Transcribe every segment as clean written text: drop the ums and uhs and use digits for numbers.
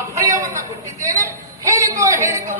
ಅಭಯವನ್ನ ಕೊಟ್ಟಿದ್ದೇನೆ. ಹೇಳಿಕೋ ಹೇಳಿಕೋ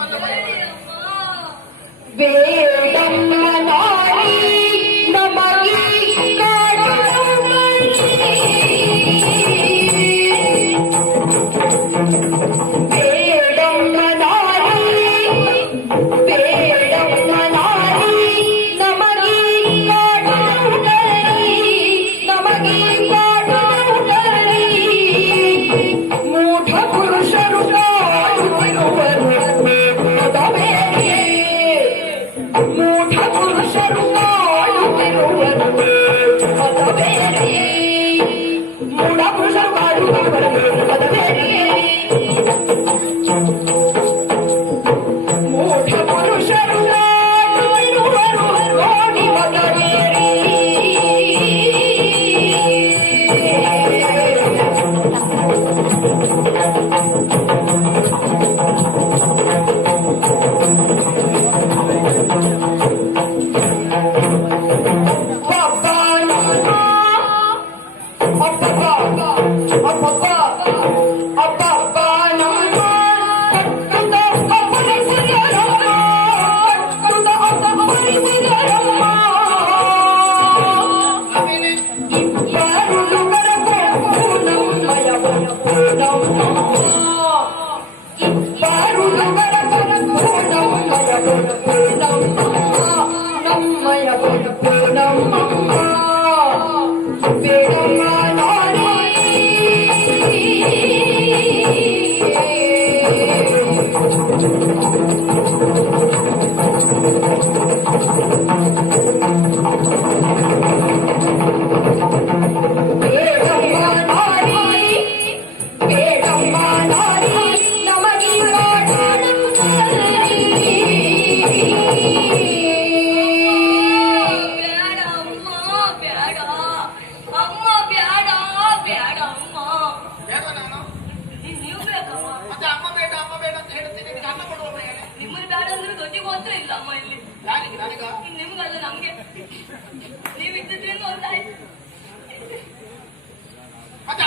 ಮತ್ತೆ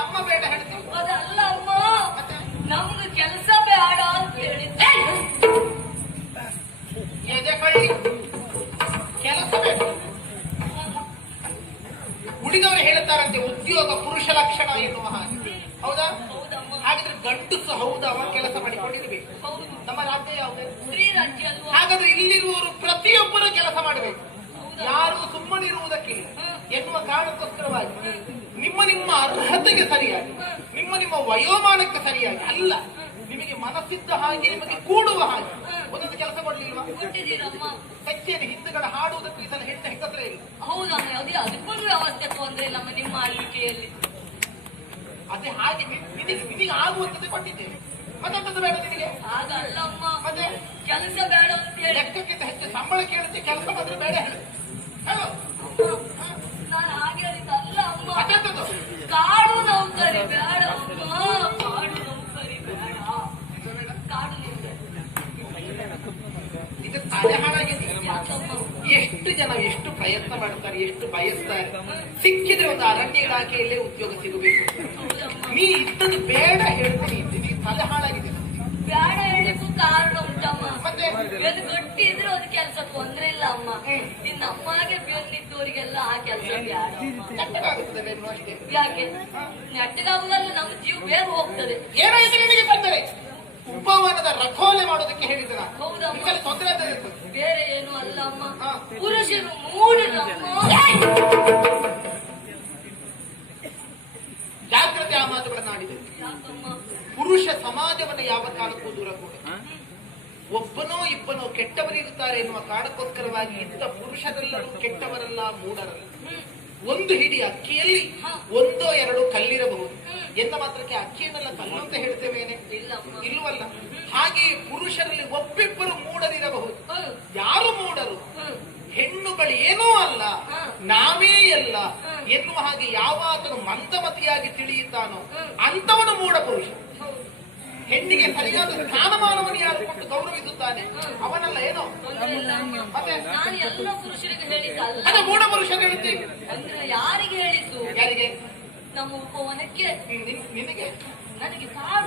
ಅಮ್ಮ ಬೇಡ ಹೇಳ್ತೀವಿ. ಅದಲ್ಲ ಅಮ್ಮ, ನಮ್ಗೆ ಕೆಲಸ ಬೇಡ ಅಂತ ಹೇಳಿದ್ದೆ. ಎದೆ ಕಳ್ಳಿ ಕೆಲಸ ಬೇಡ. ಉಳಿದವರು ಹೇಳ್ತಾರಂತೆ ಉದ್ಯೋಗ ಪುರುಷ ಲಕ್ಷಣ ಎನ್ನುವ ಹಾಗೆ. ಹೌದಾ? ಹಾಗಾದ್ರೆ ಗಂಡಸು ಹೌದವ ಕೆಲಸ ಮಾಡಿಕೊಂಡಿರ್ಬೇಕು. ನಮ್ಮ ರಾಜ್ಯ ಯಾವುದು? ಸ್ತ್ರೀ ರಾಜ್ಯ ಅಲ್ವಾ? ಹಾಗಾದ್ರೆ ಇಲ್ಲಿರುವವರು ಪ್ರತಿಯೊಬ್ಬರು ಕೆಲಸ ಮಾಡಬೇಕು. ಯಾರು ಸುಮ್ಮನಿರುವುದಕ್ಕೆ ಎನ್ನುವ ಕಾರಣಕ್ಕೋಸ್ಕರವಾಗಿ ನಿಮ್ಮ ನಿಮ್ಮ ಅರ್ಹತೆಗೆ ಸರಿಯಾಗಿ, ನಿಮ್ಮ ವಯೋಮಾನಕ್ಕೆ ಸರಿಯಾಗಿ ಅಲ್ಲ, ನಿಮಗೆ ಮನಸ್ಸಿದ್ದ ಹಾಗೆ ನಿಮಗೆ ಕೂಡುವ ಹಾಗೆ ಒಂದೊಂದು ಕೆಲಸ ಕೊಡ್ಲಿಲ್ವಾ? ಕಚ್ಚೇರಿ ಹಿಂದುಗಳ ಹಾಡುವುದಕ್ಕೂ ಈ ಸಲ ಹೆಣ್ಣು ಹೆಕ್ಕತ್ರೇ ಇಲ್ಲ. ಹೌದಮ್ಮ, ಅದೇ ಅದಕ್ಕೊಂದು ವ್ಯವಸ್ಥೆ ತೊಂದ್ರೆ ಇಲ್ಲ ನಿಮ್ಮ ಆಳ್ವಿಕೆಯಲ್ಲಿ. ಅದೇ ಹಾಗೆ ನಿನಗೆ ಆಗುವಂತದ್ದು ಕೊಟ್ಟಿದ್ದೇನೆ. ಮತ್ತೊಂದು ಬೇಡ ನಿನಗೆ? ಹಾಗಲ್ಲಮ್ಮ, ಮತ್ತೆ ಕೆಲಸ ಬೇಡ ಅಂತ ಹೇಳಿ ಲೆಕ್ಕಕ್ಕಿಂತ ಹೆಚ್ಚು ಸಂಬಳ ಕೇಳುತ್ತೆ, ಕೆಲಸ ಮಾತ್ರ ಬೇಡ ಹೇಳು. ನಾನು ಹಾಗೆ ಹೇಳಿದ್ದಲ್ಲ ಅಮ್ಮ. ಮತ್ತೊಂದು ಕಾಡು ನೌಕರಿ ಬೇಡ ಅಮ್ಮ, ಕಾಡು ನೌಕರಿ ಬೇಡ. ಕಾಡು ಇದು ತಲೆ ಹಾಳಾಗಿದೆ. ಎಷ್ಟು ಜನ ಎಷ್ಟು ಪ್ರಯತ್ನ ಮಾಡ್ತಾರೆ, ಎಷ್ಟು ಬಯಸ್ತಾರೆ. ಸಿಕ್ಕಿದ್ರೆ ಒಂದು ಅರಣ್ಯ ಇಲಾಖೆಯಲ್ಲೇ ಉದ್ಯೋಗ ಸಿಗಬೇಕು. ನೀ ಇದ್ದದ್ದು ಬೇಡ ಹೇಳ್ತೀನಿ, ನಿನಗೆ ತಲೆ ಹಾಳಾಗಿದೆ. ಬೇಡ ಹೇಳಿಕ್ಕೂ ಕಾರಣ ಉಂಟಮ್ಮ. ಮತ್ತೆ ಬೆನ್ನು ಗಟ್ಟಿ ಇದ್ರೆ ಅದು ಕೆಲಸ ತೊಂದ್ರೆ ಇಲ್ಲ ಅಮ್ಮ. ನಮ್ಮಾಗೆ ಬೆನ್ನಿದ್ದವರಿಗೆಲ್ಲ ಆ ಕೆಲಸ ಬೇಡ. ನೆಟ್ಟಗಾಗುತ್ತದೆ ಬೆನ್ನು ಅಷ್ಟೇ. ಯಾಕೆ ನೆಟ್ಟಗಾಗುದಲ್ಲ, ನಮ್ಮ ಜೀವ ಬೇಗ ಹೋಗ್ತದೆ. ಏನಾಯ್ತು ನಿನಗೆ ತೊಂದರೆ? ಉಪವನದ ರಖೋಲೆ ಮಾಡೋದಕ್ಕೆ ಹೇಳಿದ ಹೌದಮ್ಮ, ತೊಂದರೆ ಬೇರೆ ಏನು ಅಲ್ಲ ಅಮ್ಮ. ಪುರುಷರು ಮೂಢರಮ್ಮ. ಜಾಗ್ರತೆ ಆ ಮಾತುಗಳನ್ನಾಡಿದೆ. ಪುರುಷ ಸಮಾಜವನ್ನು ಯಾವ ಕಾಲಕ್ಕೂ ದೂರ ಕೂಡ. ಒಬ್ಬನೋ ಇಬ್ಬನೋ ಕೆಟ್ಟವರಿರುತ್ತಾರೆ ಎನ್ನುವ ಕಾರಣಕ್ಕೋಸ್ಕರವಾಗಿ ಇದ್ದ ಪುರುಷರೆಲ್ಲರೂ ಕೆಟ್ಟವರಲ್ಲ, ಮೂಢರಲ್ಲ. ಒಂದು ಹಿಡಿ ಅಕ್ಕಿಯಲ್ಲಿ ಒಂದೋ ಎರಡೋ ಕಲ್ಲಿರಬಹುದು ಎಂದ ಮಾತ್ರಕ್ಕೆ ಅಕ್ಕಿಯನ್ನೆಲ್ಲ ಕಲ್ಲು ಅಂತ ಹೇಳ್ತೇವೇನೆ? ಇಲ್ಲವಲ್ಲ. ಹಾಗೆ ಪುರುಷರಲ್ಲಿ ಒಬ್ಬಿಬ್ಬರು ಮೂಢರಿರಬಹುದು. ಯಾರು ಮೂಢರು? ಹೆಣ್ಣುಗಳು ಏನೂ ಅಲ್ಲ, ನಾವೇ ಎಲ್ಲ ಎನ್ನುವ ಹಾಗೆ ಯಾವಾತನು ಮಂದಮತಿಯಾಗಿ ತಿಳಿಯುತ್ತಾನೋ ಅಂತವನು ಮೂಢ ಪುರುಷ. ಹೆಣ್ಣಿಗೆ ಸರಿಯಾದ ಸ್ಥಾನಮಾನವನ್ನು ಯಾರು ಕೊಟ್ಟು ಗೌರವಿಸುತ್ತಾನೆ ಅವನಲ್ಲ ಏನೋ. ಮತ್ತೆ ಎಲ್ಲ ಪುರುಷರಿಗೆ ಹೇಳಿದ್ದಲ್ಲ, ಅದೇ ಮೂಢ ಪುರುಷರು ಹೇಳ್ತೀವಿ. ಅಂದ್ರೆ ಯಾರಿಗೆ ಹೇಳಿದ್ದು? ಯಾರಿಗೆ? ನಮ್ಮ ಉಪವನಕ್ಕೆ. ನಿನಗೆ? ನನಗೆ ಕಾಡು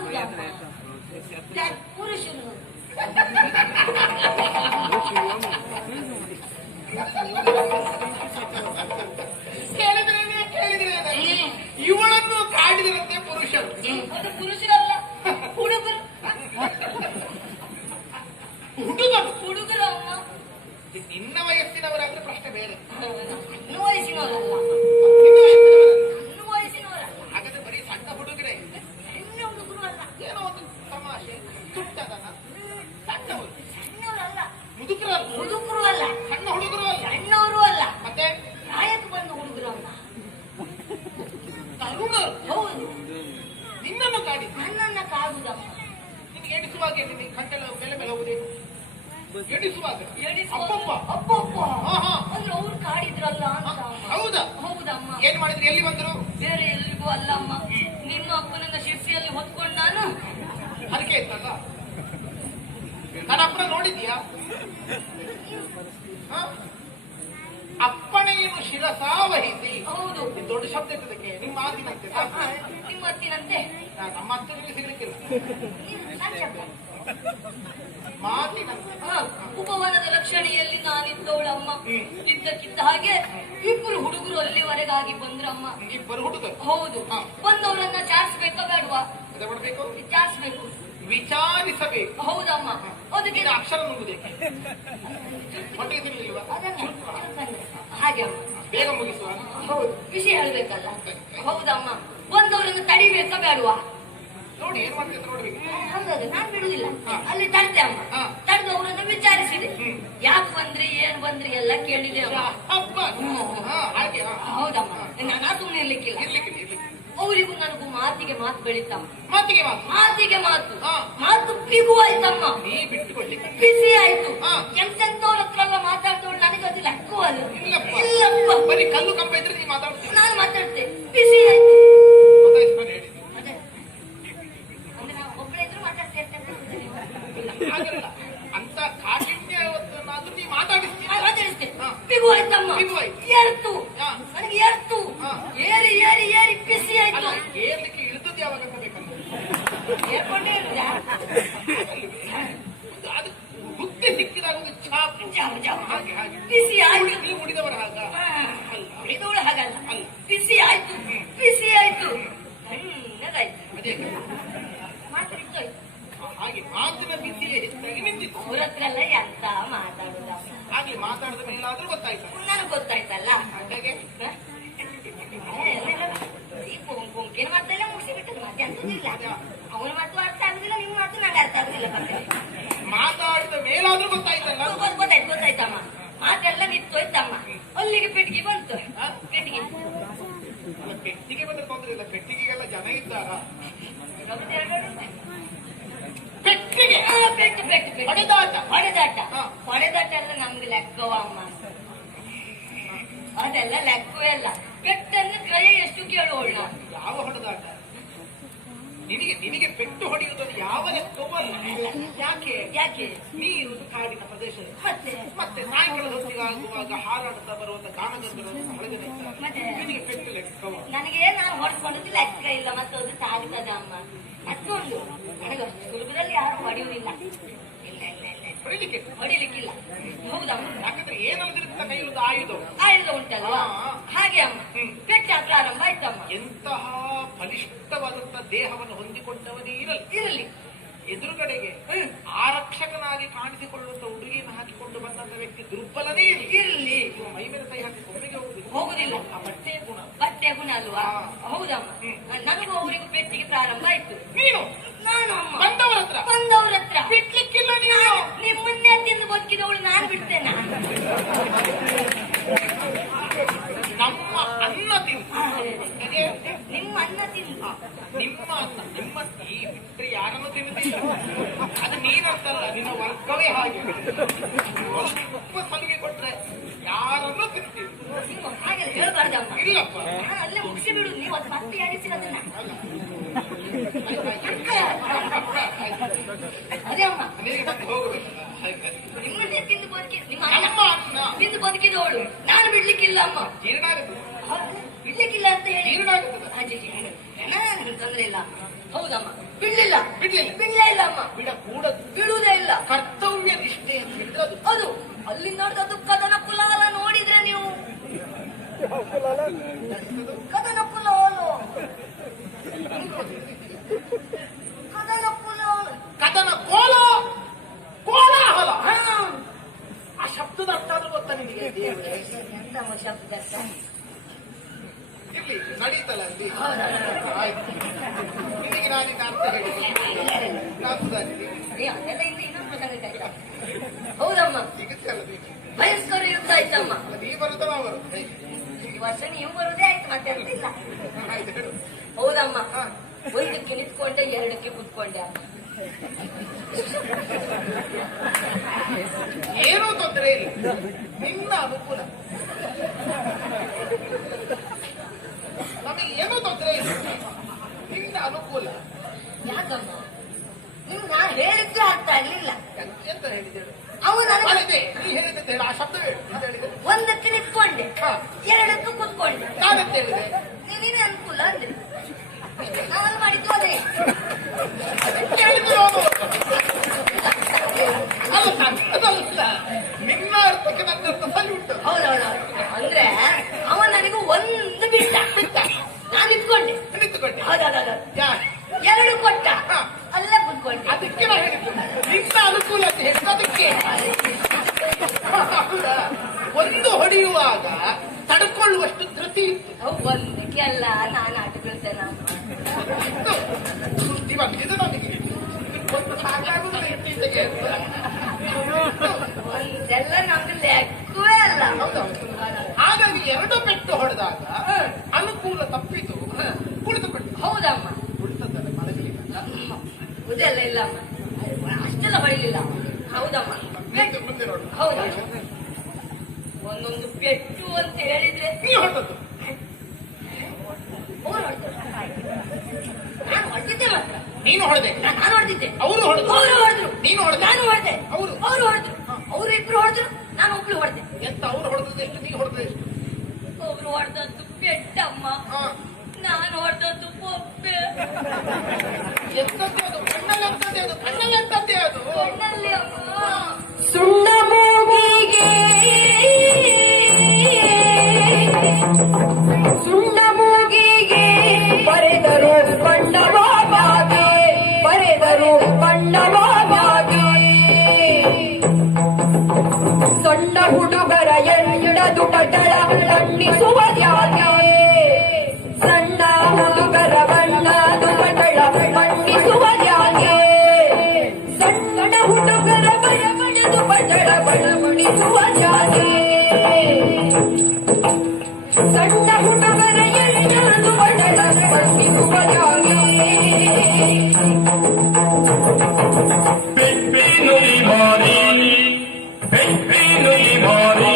ಅದು ಪುರುಷರಲ್ಲ, ಹುಡುಗರು. ಹುಡುಗರು ಹುಡುಗರು ಅಮ್ಮ. ನಿನ್ನ ವಯಸ್ಸಿನವರಾದ್ರೆ ಪ್ರಶ್ನೆ ಬೇರೆ. ನನ್ನ ವಯಸ್ಸಿನವರಲ್ಲ, ನಿನ್ನ ವಯಸ್ಸಿನವರಲ್ಲ. ನನ್ನ ವಯಸ್ಸಿನವರಲ್ಲ. ಹಾಗಾದ್ರೆ ಬರೀ ಸಣ್ಣ ಹುಡುಗರೇ. ಸಣ್ಣ ಹುಡುಗರು ಅಲ್ಲ. ಏನೋ ಒಂದು ತಮಾಷೆ, ತುಟ್ಟದನ, ಸಣ್ಣವರು, ಸಣ್ಣವರಲ್ಲ. ಮುದುಕರಲ್ಲ. ಮುದುಕರು ಅಲ್ಲ, ಸಣ್ಣ ಹುಡುಗರು ಅಲ್ಲ. ಸಣ್ಣವರು ಅಲ್ಲ. ಮತ್ತೆ ಪ್ರಾಯಕ್ಕೆ ಬಂದ ಹುಡುಗರು ಅಲ್ಲ. ತರುಣರು. ಹೌದು, ನಿನ್ನನ್ನು ಕಾಡಿ ನನ್ನನ್ನ ಕಾಡುದಮ್ಮ. ನಿನಗೆ ಎಣಿಸುವಾಗ ನಿನಗೆ ಕಂಠಲ ಮೇಲೆ ಮೇಲೆ ಹೋಗುದೇನು? ಎಣಿಸುವಾಗ ಅಪ್ಪಪ್ಪ ಅಪ್ಪಪ್ಪ ಆಹಾ. ಅಂದ್ರೆ ಅವ್ರು ಕಾಡಿದ್ರಲ್ಲ ಅಂತ ಅಮ್ಮ. ಹೌದಾ? ಹೌದಮ್ಮ. ಏನ್ ಮಾಡಿದ್ರು? ಎಲ್ಲಿ ಬಂದ್ರು? ಬೇರೆ ಎಲ್ಲಿಗೂ ಅಲ್ಲಮ್ಮ, ನಿಮ್ಮ ಅಪ್ಪನನ್ನ ಶಿರ್ಸಿಯಲ್ಲಿ ಹೊತ್ಕೊಂಡು ನಾನು ಹರಕೆ ಇತ್ತಲ್ಲ. ನನ್ನ ಅಪ್ಪನ ನೋಡಿದ್ಯಾ? ಹ? ಅಪ್ಪಣೆಯನ್ನು ಶಿರಸಾವಹಿಸಿ. ಹೌದು, ಇದು ದೊಡ್ಡ ಶಬ್ದ ಇರ್ತದಕ್ಕೆ. ನಿಮ್ಮ ಮಾತಿನಂತೆ ನಿಮ್ಮ ಅತ್ತಿನಂತೆ ನಮ್ಮ ಹತ್ತಿರ ಸಿಗ್ಲಿಕ್ಕಿಲ್ಲ. ಸಾಕ್ಷಾತ್. ಮಾತಿನಂತೆ ಉಪವನದ ರಕ್ಷಣೆಯಲ್ಲಿ ನಾನಿದ್ದವಳಮ್ಮ. ಇದ್ದಕ್ಕಿದ್ದ ಹಾಗೆ ಇಬ್ಬರು ಹುಡುಗರು ಅಲ್ಲಿವರೆಗಾಗಿ ಬಂದ್ರಮ್ಮ. ಇಬ್ಬರು ಹುಡುಗರು. ಹೌದು, ಬಂದವರನ್ನ ಚಾರಿಸ್ಬೇಕಾ ಬೇಡವಾ? ಅದೇ ಮಾಡಬೇಕು, ವಿಚಾರಿಸ್ಬೇಕು. ವಿಚಾರಿಸಬೇಕು. ಹೌದಮ್ಮ. ಅದಕ್ಕೆ ಇದು ಅಕ್ಷರ ನುಂಗುದೇಕೆ? ಹೊಟ್ಟೆಗೆ ತಿನ್ಲಿಲ್ವಾ? ಹಾಗೆ ಅಮ್ಮ. ಬೇಗ ಮುಗಿಸುವ. ಹೌದು, ವಿಷಯ ಹೇಳ್ಬೇಕಲ್ಲ. ಹೌದಮ್ಮ, ಬಂದವರನ್ನು ತಡಿಬೇಕಾ ಬೇಡವಾ? ನೋಡಿ ಏನ್ ಮಾಡ್ತೀವಿ ನೋಡ್ಬೇಕು. ಹೌದೌದು, ನಾನ್ ಬಿಡುದಿಲ್ಲ. ಅಲ್ಲಿ ತಡ್ದೆ ಅಮ್ಮ. ತಡೆದು ಅವರನ್ನು ವಿಚಾರಿಸಿದೆ. ಯಾಕೆ ಬಂದ್ರಿ, ಏನ್ ಬಂದ್ರಿ ಎಲ್ಲ ಕೇಳಿದೆ ಅಮ್ಮ. ಅಪ್ಪ ಹಾಗೆ ಹೌದಮ್ಮ, ನಾ ಸುಮ್ಮನೆ ಇರ್ಲಿಕ್ಕಿಲ್ಲ. ಅವರಿಗೂ ನನಗೂ ಮಾತಿಗೆ ಮಾತು ಬೆಳೀತಮ್ಮ. ಮಾತಿಗೆ ಮಾತು, ಮಾತಿಗೆ ಮಾತು, ಮಾತು ಬಿಗುವಾಯ್ತಮ್ಮ. ನೀ ಬಿಟ್ಟುಕೊಳ್ಳಿಕ್ಕೆ ಬಿಸಿ ಆಯ್ತು. ಎಂತೆಂತವ್ರ ಹತ್ರ ಎಲ್ಲ ಮಾತಾಡ್ತವಳು ನನಗೆ ಅದು ಲೆಕ್ಕವಲ್ಲ. ಇಲ್ಲಪ್ಪ, ಬರೀ ಕಲ್ಲು ಕಂಬ ಇದ್ರೆ ನೀ ಮಾತಾಡ್ತೀನಿ. ನಾನು ಮಾತಾಡ್ತೆ. ಬಿಸಿ ಆಯ್ತು. ಗೊತ್ತಾಯ್ತು, ನಾನು ಹೇಳಿದ್ದು. ಅಂದ್ರೆ ನಾವು ಒಬ್ಬರೇ ಇದ್ರು ಮಾತಾಡ್ತಾ ಹಾಗಲ್ಲ, ಅಂತ ಕಾಠಿಣ್ಯವನ್ನಾದ್ರೂ ನೀ ಮಾತಾಡಿಸ್ತೀನಿ. ಮಾತಾಡಿಸ್ತೇನೆ. ಬಿಗುವಾಯ್ತಮ್ಮ. ಬಿಗುವಾಯ್ತು. ಏರ್ತು, ನನಗೆ ಏರ್ತು. ಏರಿ ಏರಿ ಏರಿ ಬಿಸಿ ಆಯ್ತು. ಏರ್ಲಿಕ್ಕೆ ಇಳಿದದ್ದು ಯಾವಾಗ ಅಂತ ಬೇಕಂತ ಏರ್ಕೊಂಡೇ ಇರುದಾ? ಅದು ಬುದ್ಧಿ ಸಿಕ್ಕಿದಾಗ ಒಂದು ಛಾಪು. ಹಾಗೆ ಹಾಗೆ ಬಿಸಿ ಆಯ್ತು. ನೀವು ಉಳಿದವರ ಹಾಗ ಉಳಿದವಳು ಹಾಗಲ್ಲ. ಬಿಸಿ ಆಯ್ತು, ಬಿಸಿ ಆಯ್ತು, ತಣ್ಣಗಾಯ್ತು. ಅದೇ ಮಾತಾಡಿದ್ದೋಯ್ತು. ಹಾಗೆ ಮಾತಿನ ಬಿಸಿಯೇ ಹೆಚ್ಚಾಗಿ ನಿಂತಿತ್ತು. ಅವ್ರ ಹತ್ರ ಎಲ್ಲ ಎಂತ ಮಾತಾಡುದಮ್ಮ. ಹಾಗೆ ಮಾತಾಡಿದ ಮೇಲಾದ್ರೂ ಗೊತ್ತಾಯ್ತು. ನನಗೆ ಗೊತ್ತಾಯ್ತಲ್ಲ. ಹಾಗೆ ಈ ಪೊಂಕೇನು ಮಾತೆಲ್ಲ ಮುಗಿಸಿಬಿಟ್ಟದು. ಮತ್ತೆ ಅಂತದಿಲ್ಲ. ಅವನ ಮಾತು ಅರ್ಥ ಆಗುದಿಲ್ಲ, ನಿಮ್ಮ ಮಾತು ನಂಗೆ ಅರ್ಥ ಆಗುದಿಲ್ಲ. ಮಾತಾಡಿದ ಮೇಲಾದ್ರೂ ಗೊತ್ತಾಯ್ತಲ್ಲ. ಗೊತ್ತಾಯ್ತು, ಗೊತ್ತಾಯ್ತಮ್ಮ. ಮಾತೆಲ್ಲ ನಿಂತೋಯ್ತಮ್ಮ. ಅಲ್ಲಿಗೆ ಪೆಟ್ಟಿಗೆ ಬಂತು. ಪೆಟ್ಟಿಗೆ ಪೆಟ್ಟಿಗೆ ಬಂದ್ರೆ ತೊಂದ್ರೆ ಇಲ್ಲ. ಪೆಟ್ಟಿಗೆಗೆಲ್ಲ ಜನ ಇದ್ದಾರ. ಪೆಟ್ಟಿಗೆ ಪೆಟ್ಟು ಪೆಟ್ಟು ಪೆಟ್ಟು ಹೊಡೆದಾಟ. ಹೊಡೆದಾಟ ಹೊಡೆದಾಟ ಎಲ್ಲ ನಮ್ಗೆ ಲೆಕ್ಕವ ಅಮ್ಮ. ಅದೆಲ್ಲ ಲೆಕ್ಕವೇ ಅಲ್ಲ. ಪೆಟ್ಟನ್ನು ಕೈ ಎಷ್ಟು ಕೇಳೋಣ. ಯಾವ ಹೊಡೆದಾಟ? ನಿನಗೆ ಪೆಟ್ಟು ಹೊಡೆಯುವುದು ಯಾವ ಲೆಕ್ಕವೂ ಅಲ್ಲ. ಯಾಕೆ? ಯಾಕೆ? ನೀರು ಕಾಡಿನ ಪ್ರದೇಶ. ಮತ್ತೆ ಸಾಯಂಕಾಲದ ಹೊತ್ತಿಗಾಗುವಾಗ ಹಾರಾಡ್ತಾ ಬರುವಂತ ಗಾನಗಂಧರ್ವರನ್ನು ಹೊಡೆದಿದೆ. ನಿನಗೆ ಪೆಟ್ಟು ಲೆಕ್ಕವ? ನನಗೆ ನಾನು ಹೊಡೆಸ್ಕೊಂಡದ್ದು ಲೆಕ್ಕ ಇಲ್ಲ. ಮತ್ತೆ ಅದು ತಾಗ್ತದೆ ಅಮ್ಮ. ಮತ್ತೊಂದು, ನನಗೆ ಅಷ್ಟು ಸುಲಭದಲ್ಲಿ ಯಾರು ಹೊಡೆಯುವುದಿಲ್ಲ. ಇಲ್ಲ ಇಲ್ಲ ಇಲ್ಲ, ಹೊಡಿಲಿಕ್ಕೆ ಹೊಡಿಲಿಕ್ಕಿಲ್ಲ. ಹೌದಮ್ಮ. ಯಾಕಂದ್ರೆ ಏನಲ್ಲದಿರುತ್ತ ಕೈಯೊಂದು ಆಯುಧ ಆಯುಧ ಉಂಟಲ್ವಾ? ಹಾಗೆ ಅಮ್ಮ. ಪೆಟ್ಟ ಪ್ರಾರಂಭ ಆಯ್ತಮ್ಮ. ಎಂತಹ ಬಲಿಷ್ಠವಾದಂತ ದೇಹವನ್ನು ಹೊಂದಿಕೊಂಡವನೇ ಇರಲಿ ಎದುರುಗಡೆಗೆ ಆರಕ್ಷಕನಾಗಿ ಕಾಣಿಸಿಕೊಳ್ಳುವಂತ ಉಡುಗೆಯನ್ನು ಹಾಕಿಕೊಂಡು ಬಂದಂತ ವ್ಯಕ್ತಿ ದುರ್ಬಲನೇ ಇರಲಿ. ಮೈ ಮೇಲೆ ಕೈ ಹಾಕಿ ಒಮ್ಮೆಗೆ ಹೋಗುದಿಲ್ಲ. ಆ ಬಟ್ಟೆಯ ಗುಣ. ಬಟ್ಟೆ ಗುಣ ಅಲ್ವಾ? ಹೌದಮ್ಮ. ನನಗೂ ಅವರಿಗೂ ಪೆಟ್ಟಿಗೆ ಪ್ರಾರಂಭ ಆಯ್ತು. ನೀನು ನಾನು ಅಮ್ಮ ಬಂದವರ ಹತ್ರ ಬಿಡ್ಲಿಕ್ಕಿಲ್ಲ. ನೀನು ನಿಮ್ಮನ್ನೇ ತಿಂದು ಬದುಕಿದವಳು ನಾನು ಬಿಡ್ತೇನೆ. ನಮ್ಮ ಅನ್ನ ತಿಂದು ನಿಮ್ಮ ಅನ್ನ ತಿಂದು ನಿಮ್ಮ ಅನ್ನ ನಿಮ್ಮ ಈ ಬಿಟ್ಟರೆ ಯಾರನ್ನು ತಿನ್ನುತ್ತಿಲ್ಲ. ಅದು ನೀನಂತಲ್ಲ, ನಿನ್ನ ವರ್ಗವೇ ಹಾಗೆ. ಸ್ವಲ್ಪ ಸಲಿಗೆ ಕೊಟ್ರೆ ಯಾರನ್ನು ತಿಂತೀವಿ. ಹಾಗೆಲ್ಲ ಹೇಳ್ಬಾರ್ದಮ್ಮ. ಇಲ್ಲಪ್ಪ, ಅಲ್ಲೇ ಮುಗಿಸಿ ಬಿಡು. ನೀವು ಅದು ಮತ್ತೆ ಯಾರಿಸಿರೋದನ್ನ. ಅದೇ ಅಮ್ಮ, ನಿನಗೆ ಮತ್ತೆ ಹೋಗಬೇಕಲ್ಲ. ನಿಮ್ಮನ್ನೇ ತಿಂದು ಬದುಕಿ ನಿಮ್ಮ ನಮ್ಮ ಅನ್ನ ತಿಂದು ಬದುಕಿದವಳು ನಾನು ಬಿಡ್ಲಿಕ್ಕಿಲ್ಲ ಅಮ್ಮ. ಜೀರ್ಣ ಆಗುತ್ತದೆ. ಬಿಡ್ಲಿಕ್ಕಿಲ್ಲ ಅಂತ ಹೇಳಿ ಜೀರ್ಣ ಆಗುತ್ತದೆ. ತೊಂದ್ರೆ ಇಲ್ಲ. ಹೌದಮ್ಮ, ಬಿಡ್ಲಿಲ್ಲ. ಬಿಡ್ಲಿಲ್ಲ. ಬಿಡ್ಲೇ ಇಲ್ಲ ಅಮ್ಮ. ಬಿಡಕೂಡದು. ಬಿಡುವುದೇ ಇಲ್ಲ. ಕರ್ತವ್ಯ ನಿಷ್ಠೆ ಅಂತ ಬಿಟ್ಟದು. ಅದು ಅಲ್ಲಿ ನಡೆದದ್ದು ಕದನ ಕುಲಾಲ ನೋಡಿದ್ರೆ ನೀವು. ಕದನ ಕುಲಾಲು ಇರ್ಲಿ ನಡೀತಲ್ಲ ಅಲ್ಲಿ. ಆಯ್ತು, ನಿನಗೆ ನಾನೀಗ ಅರ್ಥ ಹೇಳಿ ನಾನು ಸುಧಾರಿಸಿ. ಅದೆಲ್ಲ ಇಲ್ಲ, ಇನ್ನೊಂದು ಗೊತ್ತಾಗುತ್ತೆ ಆಯ್ತಾ? ಹೌದಮ್ಮ, ಸಿಗುತ್ತೆ ಅಲ್ಲ ನೀನು. ವಯಸ್ಕರ ಯುದ್ಧ ಆಯ್ತಮ್ಮ. ನೀ ಬರುತ್ತಾ ನಾವು ಬರುದು ಹೇಗೆ? ಈ ವರ್ಷ ನೀವು ಬರುದೇ ಆಯ್ತು, ಮತ್ತೆ ಅರ್ತಿಲ್ಲ. ಆಯ್ತು ಹೇಳು. ಹೌದಮ್ಮ, ಒಂದಕ್ಕೆ ನಿಂತ್ಕೊಂಡೆ, ಎರಡಕ್ಕೆ ಕುತ್ಕೊಂಡೆ ಅಮ್ಮ. ಏನೂ ತೊಂದರೆ ಇಲ್ಲ, ನಿನ್ನ ಅನುಕೂಲ. ನಮಗೆ ಏನೂ ತೊಂದರೆ ಇಲ್ಲ, ನಿನ್ನ ಅನುಕೂಲ. ಯಾಕಮ್ಮ, ನಿಮ್ಗೆ ನಾನು ಹೇಳಿದ್ದು ಅರ್ಥ ಆಗ್ಲಿಲ್ಲ. ಎಂತ ಹೇಳಿದ್ದೇಳು? ಅವು ನನಗೆ ನೀ ಹೇಳಿದ್ದೆ ಹೇಳ, ಆ ಶಬ್ದ ಹೇಳು. ಅಂತ ಹೇಳಿದೆ ಒಂದಕ್ಕೆ ನಿಂತ್ಕೊಂಡೆ, ಎರಡಕ್ಕೂ ಕುತ್ಕೊಂಡೆ. ನಾನೆಂತ ಹೇಳಿದೆ? ನೀನೇ ಅನುಕೂಲ ಅಂದ್ರೆ ನಾನು ಮಾಡಿದ್ದು ಅದೇ. ಅದಲ್ಲ, ನಿನ್ನ ಅರ್ಥಕ್ಕೆ ನನ್ನ ಅರ್ಥ ಸರಿ ಉಂಟು. ಹೌದೌದು, ಅಂದ್ರೆ ಅವ ನನಗೆ ಒಂದು ಬಿಟ್ಟ, ನಾನು ನಿಂತ್ಕೊಂಡೆ. ನಿಂತುಕೊಂಡೆ. ಹೌದೌದು, ಯಾಕೆ? ಎರಡು ಕೊಟ್ಟ, ಅಲ್ಲೇ ಕುತ್ಕೊಂಡೆ. ಅದಕ್ಕೆ ನಾ ಹೇಳಿದ್ದು ನಿನ್ನ ಅನುಕೂಲ ಅಂತ ಹೇಳಿದ್ದು ಅದಕ್ಕೆ. ಒಂದು ಹೊಡೆಯುವಾಗ ತಡ್ಕೊಳ್ಳುವಷ್ಟು ಧೃತಿ ಇತ್ತು. ಒಂದಕ್ಕೆ ಅಲ್ಲ, ನಾನು ಆಟ ಬೀಳ್ತೇನೆ. ಸುದ್ದಿ ಬಂದಿದೆ ನಮಗೆ, ಒಂದು ಸಾಕಾಗುವುದಿಲ್ಲ ಇತ್ತೀಚೆಗೆ. ಒಂದೆಲ್ಲ ನಮ್ಗೆ ಲೆಕ್ಕವೇ ಅಲ್ಲ. ಹಾಗಾಗಿ ಎರಡು ಪೆಟ್ಟು ಹೊಡೆದಾಗ ಅನುಕೂಲ ತಪ್ಪಿತು, ಕುಳಿತುಕೊಂಡು. ಹೌದಮ್ಮ, ಕುಳಿತದ್ದಲ್ಲ, ಮಲಗಲಿಲ್ಲ. ಇದೆಲ್ಲ ಇಲ್ಲಮ್ಮ, ಅಷ್ಟೆಲ್ಲ ಹೊಡಿಲಿಲ್ಲ. ಹೌದಮ್ಮ, ಮುಂದೆ ನೋಡು. ಹೌದಮ್ಮ, ಒಂದೊಂದು ಪೆಟ್ಟು ಅಂತ ಹೇಳಿದ್ರೆ ನೀ ಹೊಡೆದದ್ದು. ನಾನು ಹೊಡೆದಿದ್ದೆ ಮಾತ್ರ. ನೀನು ಹೊಡೆದೆ, ನಾನು ಹೊಡೆದಿದ್ದೆ. ಅವರು ಹೊಡೆದು, ಅವರು ಹೊಡೆದ್ರು, ನೀನು ಹೊಡೆದೆ, ನಾನು ಹೊಡೆದೆ. ಅವರು ಹೊಡೆದ್ರು, ಅವರು ಇಬ್ರು ಹೊಡೆದ್ರು, ನಾನು ಒಬ್ಳು ಹೊಡೆದೆ. ಎಂತ ಅವರು ಹೊಡೆದದ್ದು ಎಷ್ಟು, ನೀನು ಹೊಡೆದ ಎಷ್ಟು? ಒಬ್ರು ಹೊಡೆದದ್ದು ಪೆಟ್ಟಮ್ಮ, ನಾನು ಹೊಡೆದದ್ದು ಬೊಬ್ಬೆ. ಎಂತದ್ದೇ ಅದು, ಕಣ್ಣಲ್ಲಂತದ್ದೇ ಅದು, ಕಣ್ಣಲ್ಲಂತದ್ದೇ ಅದು. ಕಣ್ಣಲ್ಲಿ ಅಮ್ಮ. ಸುಣ್ಣ ಮೂಗಿಗೆ ಸುಣ್ಣ ಮೂಗಿಗೆ ಬರೆದರು ಬಣ್ಣವ ಬಾಗೆ, ಬರೆದರು ಬಣ್ಣವ ಬಾಗೆ. ಸಣ್ಣ ಹುಡುಗರ ಎಣ್ಣದು ಕಟ್ಟಳ ತಣ್ಣಿಸುವ ತ್ಯಾಗೆ, ಸಣ್ಣ ಹುಡುಗರ ಬಣ್ಣದು ಕಟ್ಟಳ ಬಣ್ಣಿಸುವ ತ್ಯಾಗೆ. ಸಣ್ಣ ಹುಡುಗರ ಬಣ್ಣದು ಕಟ್ಟಳ ಬಣ್ಣಿಸುವ ತ್ಯಾಗೆ. ಸಣ್ಣ ಹುಡುಗರ ಎಣ್ಣದು ಕಟ್ಟಳ ಬಣ್ಣಿಸುವ ತ್ಯಾಗೆ. ನುಡಿ ಮಾರಿ ನುಡಿ ಮಾರಿ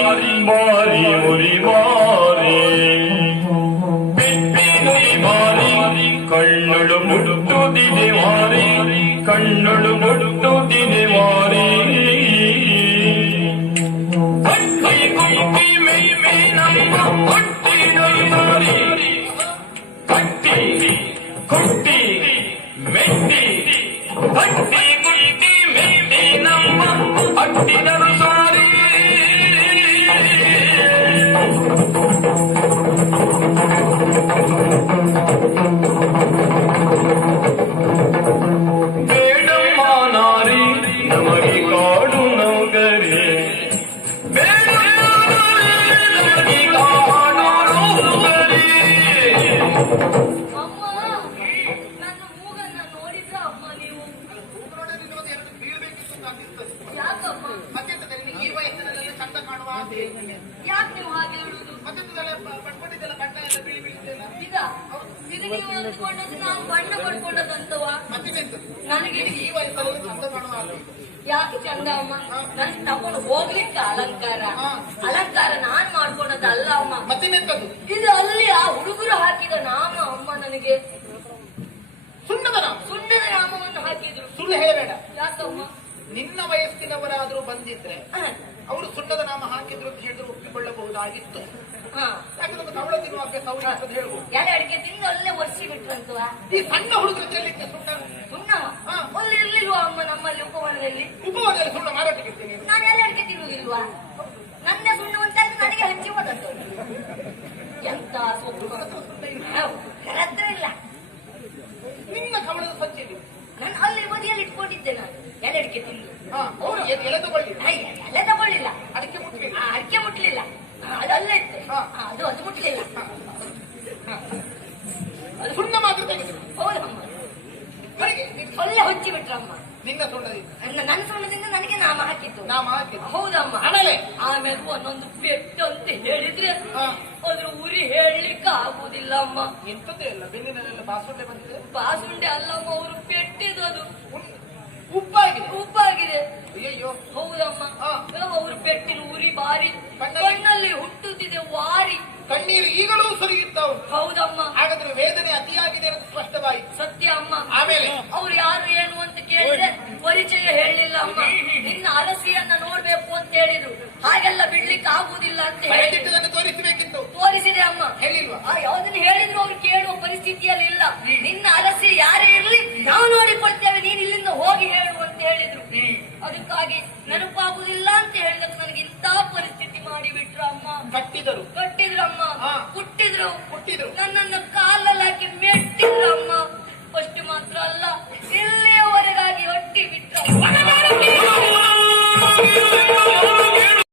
ಮಾರಿ ಮುರಿ ಮಾರಿ ನುಡಿ ಮಾರಿ ಕಣ್ಣುಳು ಮುಟ್ಟುತ್ತಿದೆ ಮಾರಿ, ಕಣ್ಣುಳು ಮುಟ್ಟುತ್ತಿದೆ ಮಾರಿ. ಕಟ್ಟಿ ಕುಟ್ಟಿ ಮೈ ಮೈ ನಮ್ಮ ಹೊಟ್ಟಿ ನೊಯ್ ಮಾರಿ, ಕಟ್ಟಿ ಕುಟ್ಟಿ ಮೆಟ್ಟಿ ಕಟ್ಟಿ ಕುಟ್ಟಿ ಮೆಟ್ಟಿ ನಮ್ಮ ಅಟ್ಟಿದರು ಸಾರಿ. ಬೇಡಮ್ಮ ನಾರಿ ನಮಗೆ ಕಾಡು ನೌಕರಿ, ಬೇಡಮ್ಮ ನಮಗೆ ಕಾಡು ನೌಕರಿ. ಅಮ್ಮ, ನನ್ನ ಮೂಗನ್ನ ನೋಡಿದ್ರ ಅಮ್ಮ ನೀವು? ಎರಡು ಬೀಳ್ಬೇಕಿತ್ತು ಅಂತ ಅನ್ನಿಸ್ತದೆ. ಯಾಕಮ್ಮ? ಮತ್ತೆಂತದಲ್ಲಿ ನಿನಗೆ ಈ ವಯಸ್ಸಿನಲ್ಲಿ ಚಂದ ಕಾಣುವ ಅಂತ ಹೇಳಿ. ಯಾಕೆ ನೀವು ಹಾಗೆ ಹೇಳುದು? ಮತ್ತೆಂತದಲ್ಲ ಪಡ್ಕೊಂಡಿದ್ದೆಲ್ಲ ಬಣ್ಣ ಎಲ್ಲ ಬೀಳಿ ಬೀಳಿದ್ದೆಲ್ಲ. ಇದು ನೀವು ಅಂದ್ಕೊಂಡದ್ದು ನಾನು ಬಣ್ಣ ಪಡ್ಕೊಂಡದಂತವ? ಮತ್ತೆಂತದ್ದು ನನಗೆ ಈ ವಯಸ್ಸಲ್ಲಿ ಚಂದ ಕಾಣುವ ಅಂತ. ಯಾಕೆ ಚಂದ ಅಮ್ಮ? ನನ್ ತಕೊಂಡು ಹೋಗ್ಲಿಕ್ಕೆ ಅಲಂಕಾರ, ಅಲಂಕಾರ ನಾನ್ ಮಾಡ್ಕೊಂಡದಲ್ಲ ಅಮ್ಮ. ಮತ್ತೆಂತದ್ದು ಇದು ಅಲ್ಲಿ ಆ ಹುಡುಗರು ಹಾಕಿದ ನಾಮ ಅಮ್ಮ. ನನಗೆ ಸುಣ್ಣದ ನಾಮ, ಸುಣ್ಣದ ನಾಮವನ್ನು ಹಾಕಿದ್ರು. ಸುಳ್ಳು ಹೇಳಬೇಡ. ಯಾಕಮ್ಮ? ನಿನ್ನ ವಯಸ್ಸಿನವರಾದ್ರೂ ಬಂದಿದ್ರೆ ಅವರು ಸುಣ್ಣದ ನಾಮ ಹಾಕಿದ್ರು ಅಂತ ಹೇಳಿದ್ರೆ ಒಪ್ಪಿಕೊಳ್ಳಬಹುದಾಗಿತ್ತು. ಯಾಕಂದ್ರೆ ಕವಳ ತಿನ್ನುವ ಅಭ್ಯಾಸ ಅವ್ರಿಗೆ ಅಂತ ಹೇಳ್ಬೋದು. ಯಾರೇ ಅಡಿಕೆ ತಿಂದು ಅಲ್ಲೇ ಒರ್ಸಿ ಬಿಟ್ರಂತವಾ? ಈ ಸಣ್ಣ ಹುಡುಗರು ಚೆಲ್ಲಿಕ್ಕೆ ಸುಣ್ಣ ಸುಣ್ಣ ಅಲ್ಲಿ ಇರ್ಲಿಲ್ವಾ ಅಮ್ಮ ನಮ್ಮಲ್ಲಿ ಉಪವನದಲ್ಲಿ? ಉಪವನದಲ್ಲಿ ಸುಣ್ಣ ಮಾರಾಟಕ್ಕೆ ಇರ್ತೀನಿ. ನಾನು ಎಲ್ಲ ಅಡಿಕೆ ತಿನ್ನುವುದಿಲ್ವಾ? ನನ್ನ ಸುಣ್ಣ ಅಂತ ನನಗೆ ಹಂಚಿ ಹೋದದ್ದು. ಎಂತ ಸೊಪ್ಪು ಹತ್ರ ಇಲ್ಲ. ನಿನ್ನ ಕವಳದ ಸಜ್ಜೆಯಲ್ಲಿ ನಾನು ಅಲ್ಲಿ ಬದಿಯಲ್ಲಿ ಇಟ್ಕೊಂಡಿದ್ದೆ. ನಾನು ಎಲ್ಲ ಅಡಿಕೆ ತಿಂದು ಅವರು ಎಲೆ ತಗೊಳ್ಳಿ, ಎಲ್ಲ ತಗೊಳ್ಳಿಲ್ಲ, ಅಡಿಕೆ ಮುಟ್ಲಿ, ಅಡಿಕೆ ಮುಟ್ಲಿಲ್ಲ, ಅದಲ್ಲೇ ಇತ್ತು. ಹಾ. ಅದು ಮುಟ್ಲಿಲ್ಲ. ಅದು ಸುಣ್ಣ ಮಾತ್ರ ತೆಗೆದ್ರು. ಹೌದಮ್ಮ, ಹಾಗೆ ಒಳ್ಳೆ ಹೊಚ್ಚಿ ಬಿಟ್ರಮ್ಮ. ನಿನ್ನ ಸುಣ್ಣದಿಂದ ನನ್ನ ಸುಣ್ಣದಿಂದ ನನಗೆ ನಾಮ ಹಾಕಿತ್ತು. ನಾಮ ಹಾಕಿದ್ದು. ಹೌದಮ್ಮ. ಆಮೇಲೆ ಆಮೇಲೆ ಒಂದೊಂದು ಪೆಟ್ಟು ಅಂತ ಹೇಳಿದ್ರೆ ಹಾ. ಅದ್ರ ಉರಿ ಹೇಳಲಿಕ್ಕೆ ಆಗುದಿಲ್ಲ ಅಮ್ಮ. ಎಂತದ್ದೇ ಇಲ್ಲ, ಬೆನ್ನಿನಲ್ಲೆಲ್ಲ ಬಾಸುಂಡೆ ಬಂದಿದೆ. ಬಾಸುಂಡೆ ಅಲ್ಲಮ್ಮ, ಅವರು ಪೆಟ್ಟಿದ್ದು ಅದು ಉಪ್ಪಾಗಿದೆ. ಉಪ್ಪಾಗಿದೆ. ಅಯ್ಯಯ್ಯೋ. ಹೌದಮ್ಮ. ಹಾ. ಅವ್ರ ಪೆಟ್ಟಿನ ಉರಿ ಬಾರಿ ಕಣ್ಣಲ್ಲಿ- ಕಣ್ಣಲ್ಲಿ ಹುಟ್ಟುತ್ತಿದೆ ವಾರಿ. ಕಣ್ಣೀರು ಈಗಲೂ ಸುರಿಯುತ್ತಾ ಉಂಟು. ಹೌದಮ್ಮ. ಹಾಗಾದ್ರೆ ವೇದನೆ ಅತಿಯಾಗಿದೆ ಅಂತ ಸ್ಪಷ್ಟವಾಯಿತು. ಸತ್ಯ ಅಮ್ಮ. ಆಮೇಲೆ ಅವ್ರು ಯಾರು ಏನು ಅಂತ ಕೇಳಿದ್ರೆ ಪರಿಚಯ ಹೇಳಿಲ್ಲ ಅಮ್ಮ. ನಿನ್ನ ಅರಸಿಯನ್ನ ನೋಡ್ಬೇಕು ಅಂತ ಹೇಳಿದ್ರು. ಹಾಗೆಲ್ಲ ಬಿಡ್ಲಿಕ್ಕೆ ಆಗುದಿಲ್ಲ ಅಂತ ಹೇಳಿ ಬರೆದಿಟ್ಟದನ್ನು ತೋರಿಸಬೇಕಿತ್ತು. ತೋರಿಸಿದೆ ಅಮ್ಮ. ಹೇಳಿಲ್ವಾ? ಯಾವ್ದನ್ನ ಹೇಳಿದ್ರು ಅವ್ರು ಕೇಳುವ ಪರಿಸ್ಥಿತಿಯಲ್ಲಿ ಇಲ್ಲ. ನಿನ್ನ ಅರಸಿ ಯಾರೇ ಇರ್ಲಿ ನಾವು ನೋಡಿಕೊಳ್ತೇವೆ, ನೀನ್ ಇಲ್ಲಿಂದ ಹೋಗಿ ಹೇಳು ಅಂತ ಹೇಳಿದ್ರು. ಅದಕ್ಕಾಗಿ ನೆನಪಾಗುದಿಲ್ಲ ಅಂತ ಹೇಳಿದಕ್ಕೆ ನನಗೆ ಇಂಥ ಪರಿಸ್ಥಿತಿ ಮಾಡಿ ಬಿಟ್ರು ಅಮ್ಮ. ಕಟ್ಟಿದರು. ಕಟ್ಟಿದ್ರು ಅಮ್ಮ. ಹಾ. ಕುಟ್ಟಿದ್ರು. ಹುಟ್ಟಿದ್ರು. ನನ್ನನ್ನು ಕಾಲ